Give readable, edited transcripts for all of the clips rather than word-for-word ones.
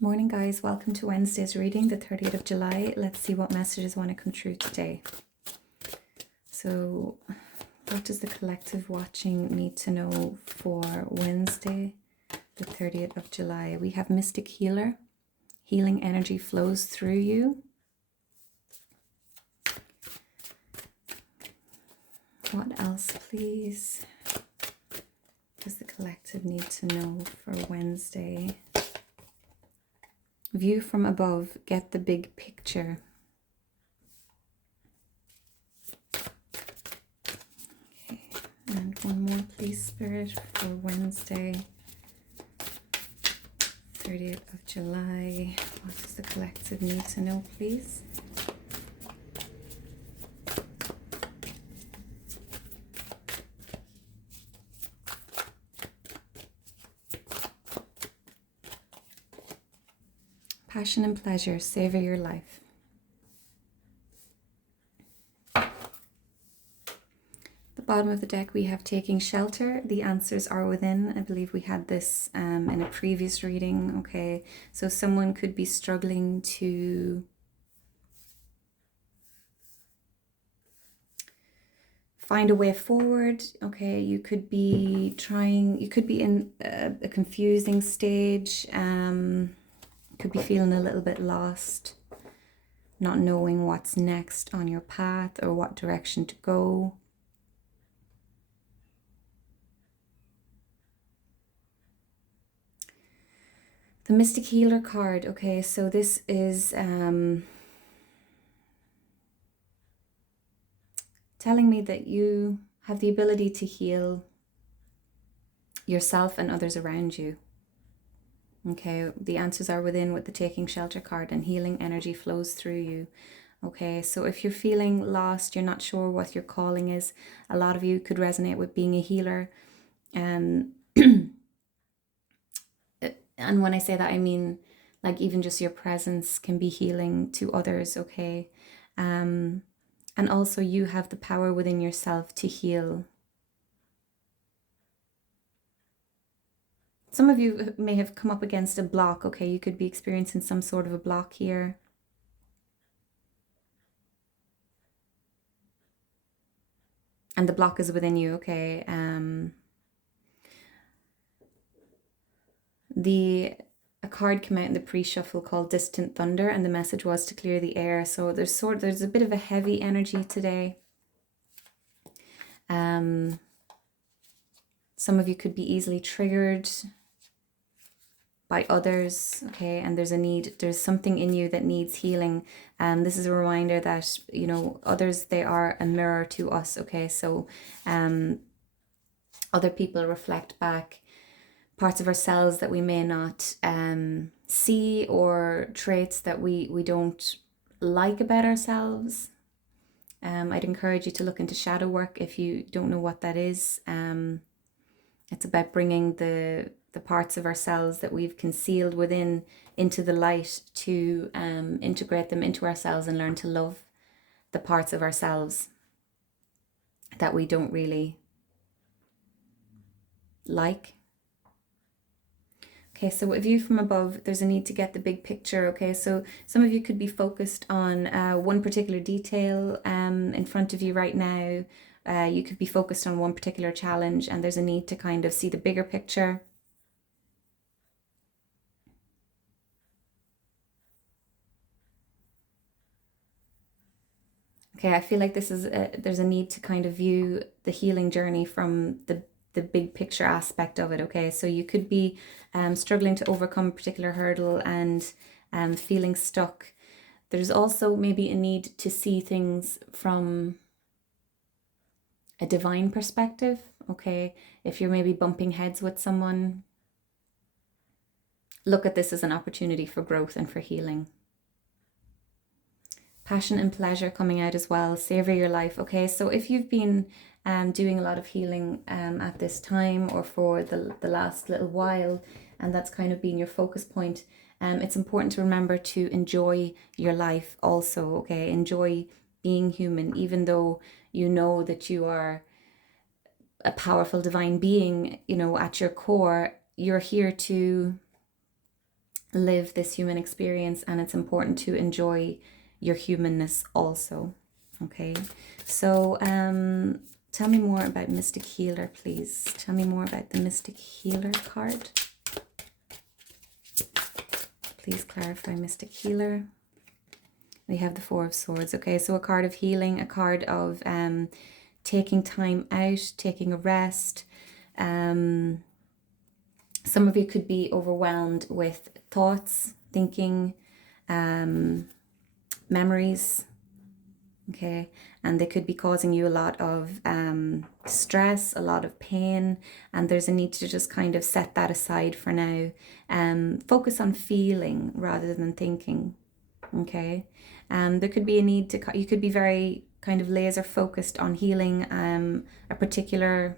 Morning, guys. Welcome to Wednesday's reading, the 30th of July. Let's see what messages want to come through today. So, what does the collective watching need to know for Wednesday, the 30th of July? We have Mystic Healer. Healing energy flows through you. What else, please, does the collective need to know for Wednesday? View from above, get the big picture. Okay, and one more, please, Spirit, for Wednesday, 30th of July. What does the collective need to know, please? Passion and pleasure, savor your life. The bottom of the deck, we have taking shelter. The answers are within. I believe we had this in a previous reading. Okay, so someone could be struggling to find a way forward. Okay, you could be in a confusing stage. Could be feeling a little bit lost, not knowing what's next on your path or what direction to go. The Mystic Healer card. Okay, so this is telling me that you have the ability to heal yourself and others around you. Okay, the answers are within with the taking shelter card, and healing energy flows through you. Okay, so if you're feeling lost, you're not sure what your calling is, a lot of you could resonate with being a healer. And when I say that, I mean like even just your presence can be healing to others. Okay, and also you have the power within yourself to heal. Some of you may have come up against a block. Okay, you could be experiencing some sort of a block here. And the block is within you. Okay. A card came out in the pre-shuffle called Distant Thunder, and the message was to clear the air. So there's a bit of a heavy energy today. Some of you could be easily triggered by others. Okay, and there's something in you that needs healing. This is a reminder that, you know, others, they are a mirror to us. Okay, so other people reflect back parts of ourselves that we may not see, or traits that we don't like about ourselves. I'd encourage you to look into shadow work if you don't know what that is. It's about bringing the parts of ourselves that we've concealed within into the light, to integrate them into ourselves and learn to love the parts of ourselves that we don't really like. Okay, so a view from above, there's a need to get the big picture. Okay, so some of you could be focused on one particular detail in front of you right now. You could be focused on one particular challenge, and there's a need to kind of see the bigger picture. Okay, I feel like there's a need to kind of view the healing journey from the big picture aspect of it. Okay, so you could be struggling to overcome a particular hurdle and feeling stuck. There's also maybe a need to see things from a divine perspective. Okay, if you're maybe bumping heads with someone, look at this as an opportunity for growth and for healing. Passion and pleasure coming out as well. Savor your life. Okay, so if you've been doing a lot of healing at this time, or for the last little while, and that's kind of been your focus point, it's important to remember to enjoy your life also. Okay, enjoy being human, even though you know that you are a powerful divine being, you know, at your core. You're here to live this human experience, and it's important to enjoy your humanness also. Okay, so tell me more about Mystic Healer, please. Tell me more about the Mystic Healer card. Please clarify Mystic Healer. We have the Four of Swords. Okay, so a card of healing, a card of taking time out, taking a rest. Some of you could be overwhelmed with thoughts, thinking, memories. Okay, and they could be causing you a lot of stress, a lot of pain, and there's a need to just kind of set that aside for now. Focus on feeling rather than thinking. Okay, there could be a need to, you could be very kind of laser focused on healing a particular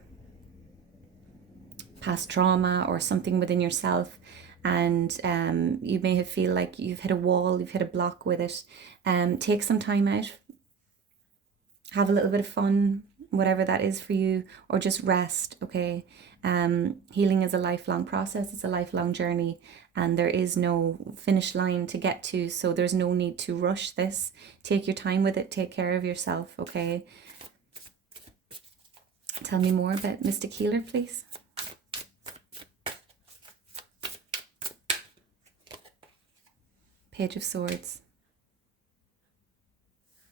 past trauma or something within yourself, and you may feel like you've hit a wall, you've hit a block with it. Take some time out, have a little bit of fun, whatever that is for you, or just rest. Okay, healing is a lifelong process, it's a lifelong journey, and there is no finish line to get to, so there's no need to rush this. Take your time with it, take care of yourself. Okay, tell me more about Mystic Healer, please. Page of Swords.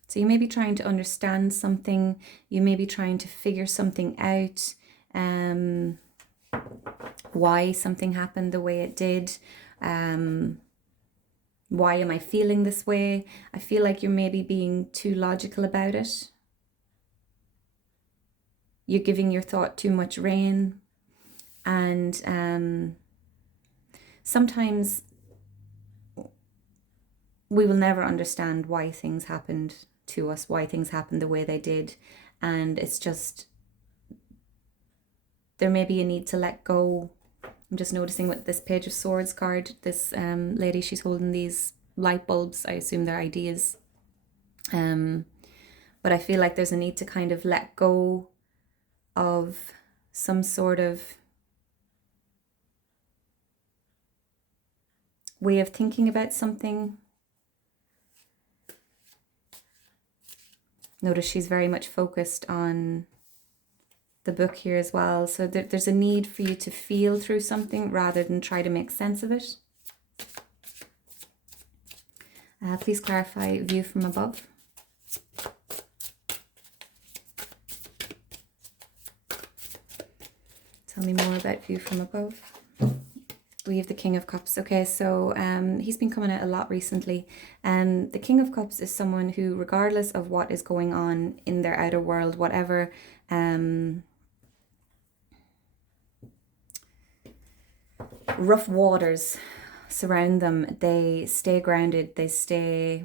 So you may be trying to understand something, you may be trying to figure something out, why something happened the way it did, why am I feeling this way? I feel like you're maybe being too logical about it. You're giving your thought too much rein, and sometimes we will never understand why things happened to us, why things happened the way they did, and it's just, there may be a need to let go. I'm just noticing with this Page of Swords card, this lady, she's holding these light bulbs. I assume they're ideas, but I feel like there's a need to kind of let go of some sort of way of thinking about something. Notice she's very much focused on the book here as well. So there's a need for you to feel through something rather than try to make sense of it. Please clarify view from above. Tell me more about view from above. We have the King of Cups. Okay, so he's been coming out a lot recently. The King of Cups is someone who, regardless of what is going on in their outer world, whatever rough waters surround them, they stay grounded, they stay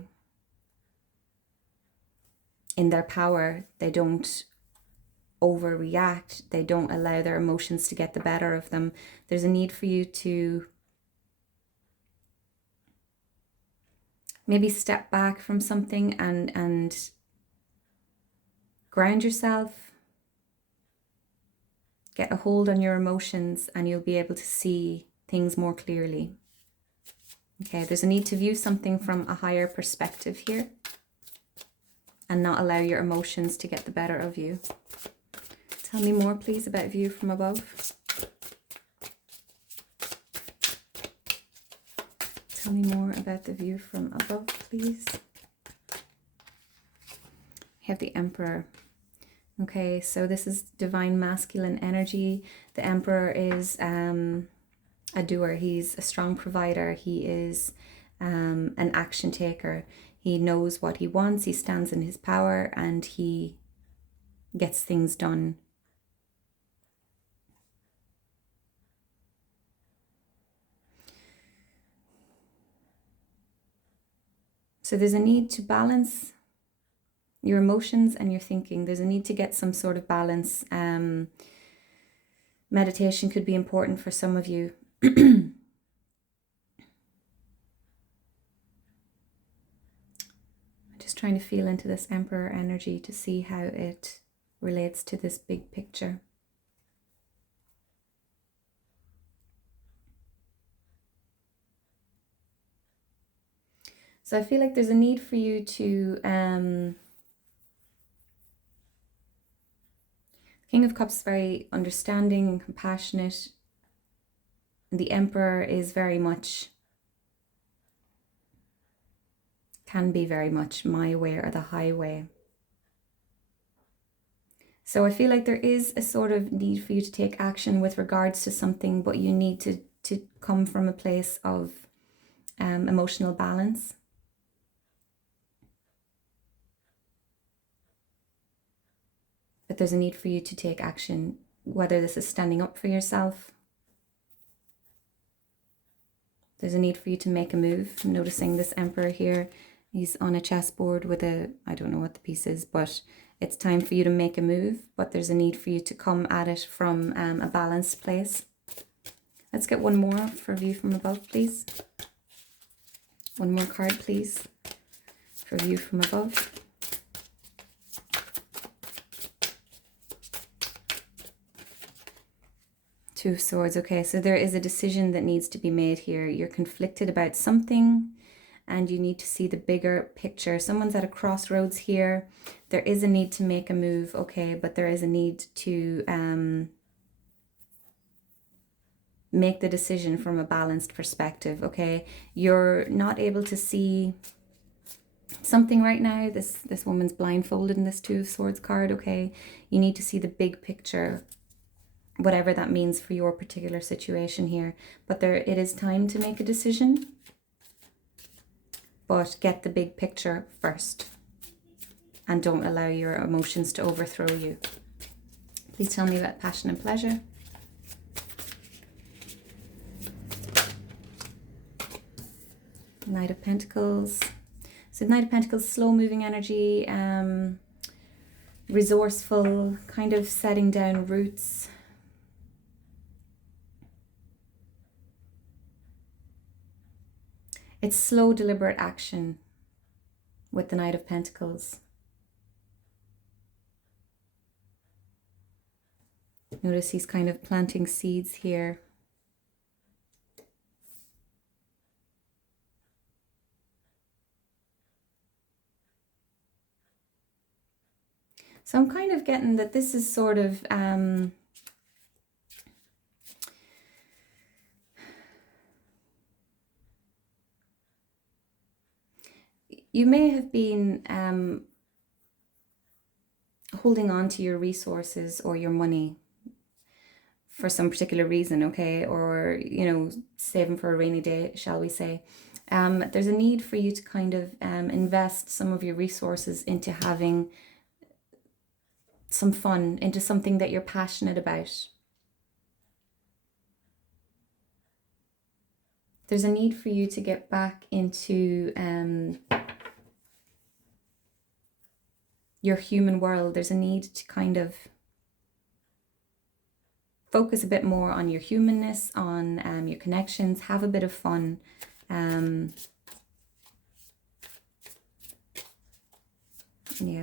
in their power, they don't overreact, they don't allow their emotions to get the better of them. There's a need for you to maybe step back from something and ground yourself, get a hold on your emotions, and you'll be able to see things more clearly. Okay, there's a need to view something from a higher perspective here and not allow your emotions to get the better of you. Tell me more, please, about view from above. Tell me more about the view from above, please. We have the Emperor. Okay, so this is divine masculine energy. The Emperor is a doer. He's a strong provider. He is an action taker. He knows what he wants. He stands in his power and he gets things done. So there's a need to balance your emotions and your thinking. There's a need to get some sort of balance. Meditation could be important for some of you. Just trying to feel into this Emperor energy to see how it relates to this big picture. So I feel like there's a need for you to, King of Cups is very understanding and compassionate. The Emperor is very much, can be very much my way or the highway. So I feel like there is a sort of need for you to take action with regards to something, but you need to come from a place of emotional balance. But there's a need for you to take action, whether this is standing up for yourself. There's a need for you to make a move. I'm noticing this Emperor here, he's on a chessboard with a, I don't know what the piece is, but it's time for you to make a move, but there's a need for you to come at it from a balanced place. Let's get one more for view from above, please. One more card, please, for view from above. Two of Swords. Okay, so there is a decision that needs to be made here. You're conflicted about something and you need to see the bigger picture. Someone's at a crossroads here. There is a need to make a move, okay, but there is a need to make the decision from a balanced perspective, okay? You're not able to see something right now. This woman's blindfolded in this Two of Swords card, okay? You need to see the big picture, whatever that means for your particular situation here. But it is time to make a decision, but get the big picture first and don't allow your emotions to overthrow you. Please tell me about passion and pleasure. Knight of Pentacles. So Knight of Pentacles, slow moving energy, resourceful, kind of setting down roots. It's slow, deliberate action with the Knight of Pentacles. Notice he's kind of planting seeds here. So I'm kind of getting that this is sort of you may have been holding on to your resources or your money for some particular reason, okay? Or, you know, saving for a rainy day, shall we say. There's a need for you to kind of invest some of your resources into having some fun, into something that you're passionate about. There's a need for you to get back into your human world. There's a need to kind of focus a bit more on your humanness, on your connections, have a bit of fun. Yeah,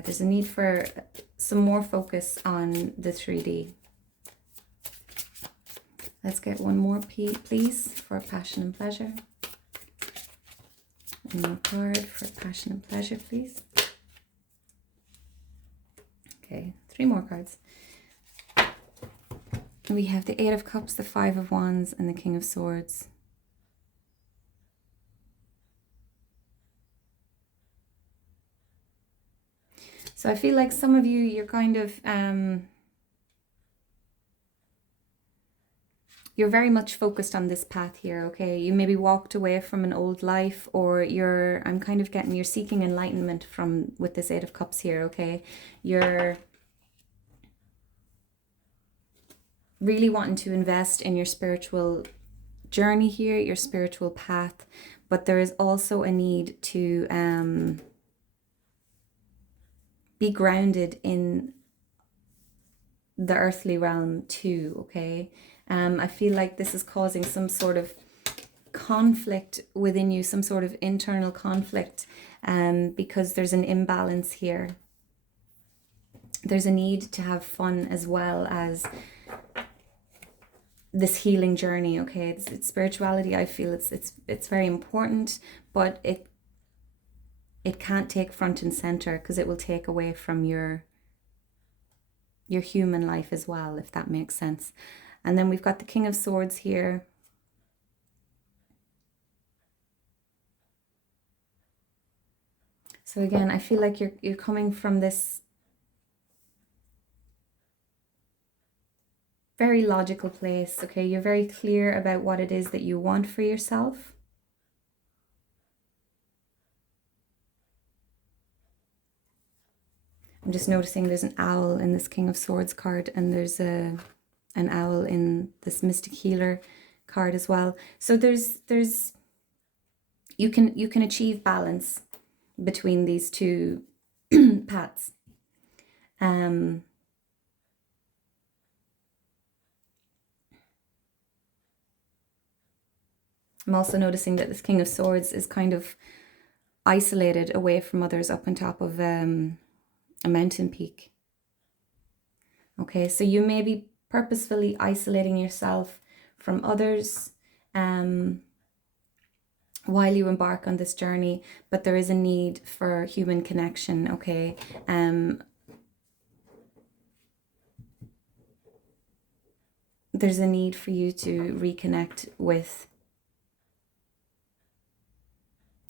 there's a need for some more focus on the 3D. Let's get one more, please, for passion and pleasure. One more card for passion and pleasure, please. Okay, 3 more cards. We have the 8 of Cups, the 5 of Wands, and the King of Swords. So I feel like some of you, you're kind of, you're very much focused on this path here, okay? You maybe walked away from an old life, or I'm kind of getting, you're seeking enlightenment with this 8 of Cups here, okay? You're really wanting to invest in your spiritual journey here, your spiritual path, but there is also a need to be grounded in the earthly realm too, okay? I feel like this is causing some sort of conflict within you, some sort of internal conflict, because there's an imbalance here. There's a need to have fun as well as this healing journey, okay? It's spirituality. I feel it's very important, but it can't take front and center because it will take away from your human life as well, if that makes sense. And then we've got the King of Swords here. So again, I feel like you're coming from this very logical place, okay? You're very clear about what it is that you want for yourself. I'm just noticing there's an owl in this King of Swords card, and there's an owl in this Mystic Healer card as well. So there's you can achieve balance between these two paths. I'm also noticing that this King of Swords is kind of isolated away from others up on top of a mountain peak. Okay, so you may be purposefully isolating yourself from others while you embark on this journey, but there is a need for human connection, okay? There's a need for you to reconnect with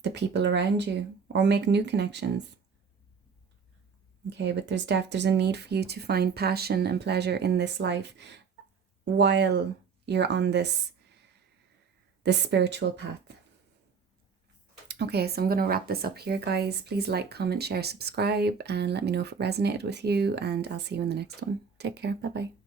the people around you or make new connections. Okay, but there's a need for you to find passion and pleasure in this life while you're on this spiritual path. Okay, so I'm going to wrap this up here, guys. Please like, comment, share, subscribe, and let me know if it resonated with you, and I'll see you in the next one. Take care. Bye-bye.